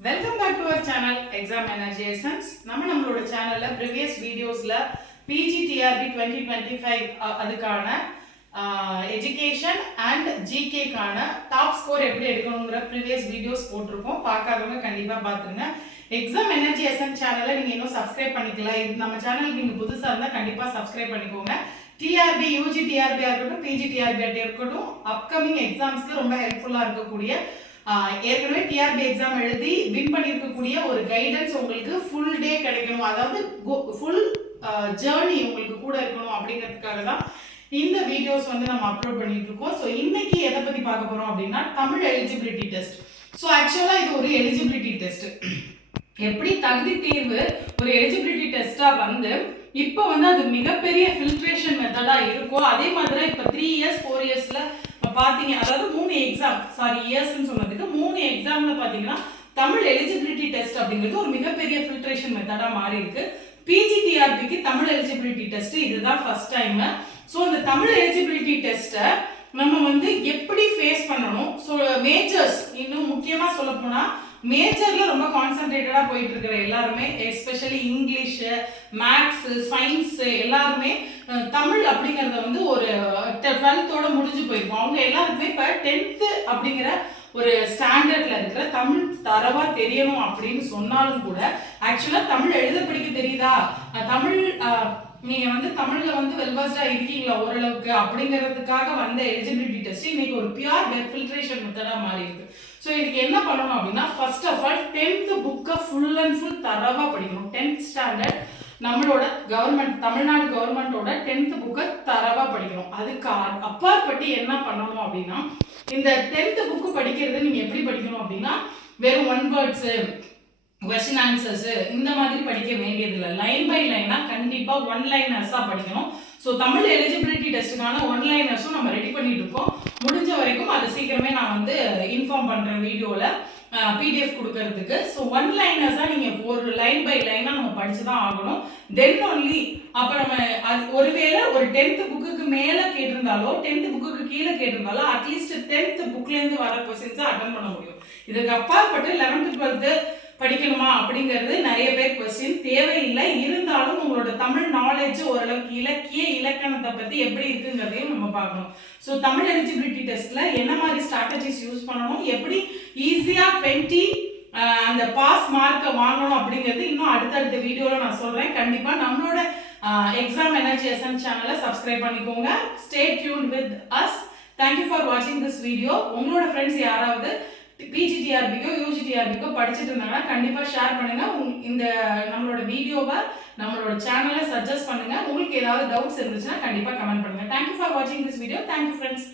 Welcome back to our channel Exam Energy Essence. நம்மளோட சேனல்ல previous videosல PGTRB 2025 அதுக்கான education and GK கான top score எப்படி எடுக்கணும்ங்கற previous videos போட்டுருக்கோம். பார்க்காதவங்க கண்டிப்பா பாத்துருங்க. Exam Energy Essence சேனலை நீங்க இன்னும் subscribe பண்ணிக்கல. நம்ம சேனலுக்கு நீங்க புதுசா இருந்தா கண்டிப்பா subscribe பண்ணிக்கோங்க. TRB UG TRB இருக்கட்டும் PG TRB இருக்கட்டும் upcoming examsக்கு ரொம்ப ஹெல்ப்ஃபுல்லா இருக்கக்கூடிய ஏற்கனவே டிஆர்பி எக்ஸாம் எழுதி வின் பண்ணியிருக்கக்கூடிய ஒரு கைடன்ஸ் உங்களுக்கு ஃபுல் டே கிடைக்கணும், அதாவது ஃபுல் ஜேர்னி உங்களுக்கு கூட இருக்கணும் அப்படிங்கிறதுக்காக தான் இந்த வீடியோஸ் வந்து நம்ம அப்லோட் பண்ணிட்டு இருக்கோம். ஸோ இன்னைக்கு எதை பத்தி பார்க்க போறோம் அப்படின்னா தமிழ் எலிஜிபிலிட்டி டெஸ்ட். ஸோ ஆக்சுவலா இது ஒரு எலிஜிபிலிட்டி டெஸ்ட். எப்படி தகுதி தேர்வு ஒரு எலிஜிபிலிட்டி டெஸ்டா வந்து இப்போ வந்து அது மிகப்பெரிய ஃபில்ட்ரேஷன் மெத்தடா இருக்கும். அதே மாதிரி இப்போ 3 இயர்ஸ் 4 இயர்ஸ்ல பாத்தீங்க, அதாவது 3 எக்ஸாம் இயர்ஸ்னு சொன்னதுக்கு 3 எக்ஸாம்ல பாத்தீங்கன்னா தமிழ் எலிஜிபிலிட்டி டெஸ்ட் அப்படிங்கிறது ஒரு மிகப்பெரிய ஃபில்ட்ரேஷன் மெத்தடா மாறி இருக்கு. பிஜிடிஆர்பிக்கு தமிழ் எலிஜிபிலிட்டி டெஸ்ட் இதுதான் ஃபர்ஸ்ட் டைம். ஸோ இந்த தமிழ் எலிஜிபிலிட்டி டெஸ்ட்டை நம்ம வந்து எப்படி ஃபேஸ் பண்ணணும், ஸோ மேஜர்ஸ் இன்னும் முக்கியமா சொல்ல போனா மேஜர்ல ரொம்ப கான்சென்ட்ரேட்டடா போயிட்டு இருக்கிற எல்லாருமே, எஸ்பெஷலி இங்கிலீஷ், மேத்ஸ், சயின்ஸ் எல்லாருமே தமிழ் அப்படிங்கறத வந்து ஒரு 12th முடிஞ்சு போயிருக்கும். அவங்க எல்லாருக்குமே இப்ப 10th அப்படிங்கிற ஒரு ஸ்டாண்டர்ட்ல இருக்கிற தமிழ் தரவா தெரியணும் அப்படின்னு சொன்னாலும் கூட ஆக்சுவலா தமிழ் எழுத படிக்க தெரியுதா, தமிழ் நீங்க வந்து தமிழ்ல வந்து வெல்வர்ஸ்டா இருக்கீங்களா ஓரளவுக்கு அப்படிங்கிறதுக்காக வந்த எலிஜிபிலிட்டி டெஸ்ட் இன்னைக்கு ஒரு பியூர் வெப் ஃபில்ட்ரேஷன் மெத்தடா மாறி இருக்கு. ஸோ இதுக்கு என்ன பண்ணணும் அப்படின்னா ஃபர்ஸ்ட் ஆஃப் ஆல் 10th புக்கை ஃபுல் அண்ட் ஃபுல் தரவா படிக்கணும். 10th ஸ்டாண்டர்ட் நம்மளோட கவர்மெண்ட் தமிழ்நாடு கவர்மெண்டோட 10th புக்கை தரவா படிக்கணும். அதுக்கு அப்பாற்பட்டு என்ன பண்ணணும் அப்படின்னா இந்த 10th புக்கு படிக்கிறது நீங்க எப்படி படிக்கணும் அப்படின்னா வெறும் 1 வேர்ட்ஸ் கொஸ்டின் ஆன்சர்ஸ் இந்த மாதிரி படிக்க வேண்டியதில்லை. லைன் பை லைனா கண்டிப்பா 1 லைனர்ஸா படிக்கணும். ஸோ தமிழ் எலிஜிபிலிட்டி டெஸ்ட்டுக்கான 1 லைனர்ஸும் நம்ம ரெடி பண்ணிட்டு இருக்கோம். முடிஞ்ச வரைக்கும் அதை சீக்கிரமே நான் வந்து இன்ஃபார்ம் பண்றேன் வீடியோல பிடிஎஃப் கொடுக்கறதுக்கு. ஸோ 1 லைனர்ஸா நீங்க ஒரு லைன் பை லைனா நம்ம படிச்சுதான் ஆகணும். தென் ஒன்லி அப்ப நம்ம ஒருவேளை ஒரு 10th புக்குக்கு மேல கேட்டிருந்தாலோ 10th புக்குக்கு கீழே கேட்டிருந்தாலோ அட்லீஸ்ட் 10th புக்ல இருந்து வர கொஸ்டின்ஸை அட்டன் பண்ண முடியும். இதுக்கு அப்பாற்பட்டு 11th 12th படிக்கணுமா அப்படிங்கிறது நிறைய பேர் கொஸ்டின் தேவையில்லை. இருந்தாலும் உங்களோட தமிழ் நாலேஜ் ஓரளவுக்கு இலக்கிய இலக்கணத்தை பத்தி எப்படி இருக்குங்கிறதையும் நம்ம பார்க்கணும். ஸோ தமிழ் எலிஜிபிலிட்டி டெஸ்ட்ல என்ன மாதிரி ஸ்ட்ராட்டஜிஸ் யூஸ் பண்ணணும், எப்படி ஈஸியா 20 அந்த பாஸ் மார்க்கை வாங்கணும் அப்படிங்கிறது இன்னும் அடுத்தடுத்த வீடியோல நான் சொல்றேன். கண்டிப்பா நம்மளோட எக்ஸாம் எனர்ஜி எசன்ஸ் சேனலை சப்ஸ்கிரைப் பண்ணிக்கோங்க. Stay tuned with us. Thank you for வாட்சிங் திஸ் வீடியோ. உங்களோட ஃப்ரெண்ட்ஸ் யாராவது பிஜிடிஆர்பிக்கோ யூஜிடிஆர்பிக்கோ படிச்சுட்டு இருந்தாங்கன்னா கண்டிப்பா ஷேர் பண்ணுங்க. இந்த நம்மளோட வீடியோவை நம்மளோட சேனலை சஜஸ்ட் பண்ணுங்க. உங்களுக்கு ஏதாவது டவுட்ஸ் இருந்துச்சுன்னா கண்டிப்பா கமெண்ட் பண்ணுங்க. தேங்க்யூ ஃபார் வாட்சிங் திஸ் வீடியோ. Thank you friends.